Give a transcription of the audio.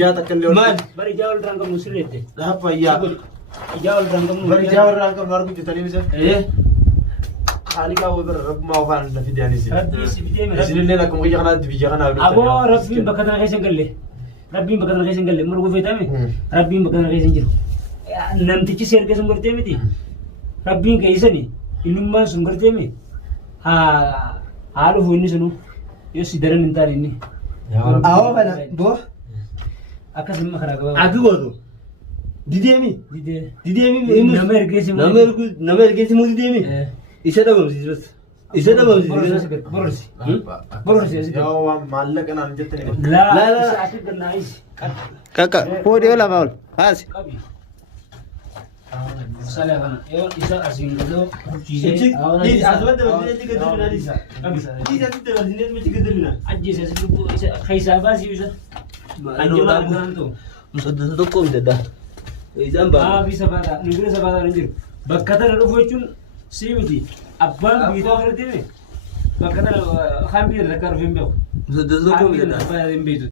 Jaata kan leewu. Maal? Bari ijaa ol ranga musirreette. Lafa yaa. Ijaa ol ranga Bari jaawar ranga margu jitanii misa. Eh. Haali kaawwa bira rabbumaa waan na fidanii si. Rabbii si fidee mi Isinillee akkuma biyya kanaa biyya kanaa. Aboo rabbiin bakka tana keessa hin galle. Rabbiin bakka tana keessa hin galle. Murguu feetame. Rabbiin bakka tana keessa hin jiru. Namtichi si erga sun gartee miti. Rabbiin keessani innummaan sun gartee mi. Haala fuunni sunu yoo si daran hin taane inni. Awwa kana boo. Akkasuma karaa gabaa. Akki gootu. Dideemi. Dideemi. Nama ergeessi mu. Nama ergeessi mu dideemi. Isa dhabamsiis. Isa dhabamsiis. Bororsi. Bororsi. Yoo waan maallaqa naan jettanii. Laa. Isa ati gannaayis. Kakak, podi olah Paul. Has. Qabi. Salah kana. Yoo isa asiin gadoo. Ini asuma dabalatee itti gaddarminaa dhiisa. Dhiisa itti dabalatee itti gaddarminaa. Ajjeese asi lubbuu isa keessaa baasii isa. Anjumaa gunaantu. Musoddota tokko bitadha. Isaan ba'a. Bisa baadhaa. Nugura isa baadhaa hin jiru. Bakka tana dhufu jechuun sii miti. Abbaan biitaa gartee bakka tana kaan biirra akka dhufe hin beeku. Musoddota tokko bitadha. Abbaan hin beektu.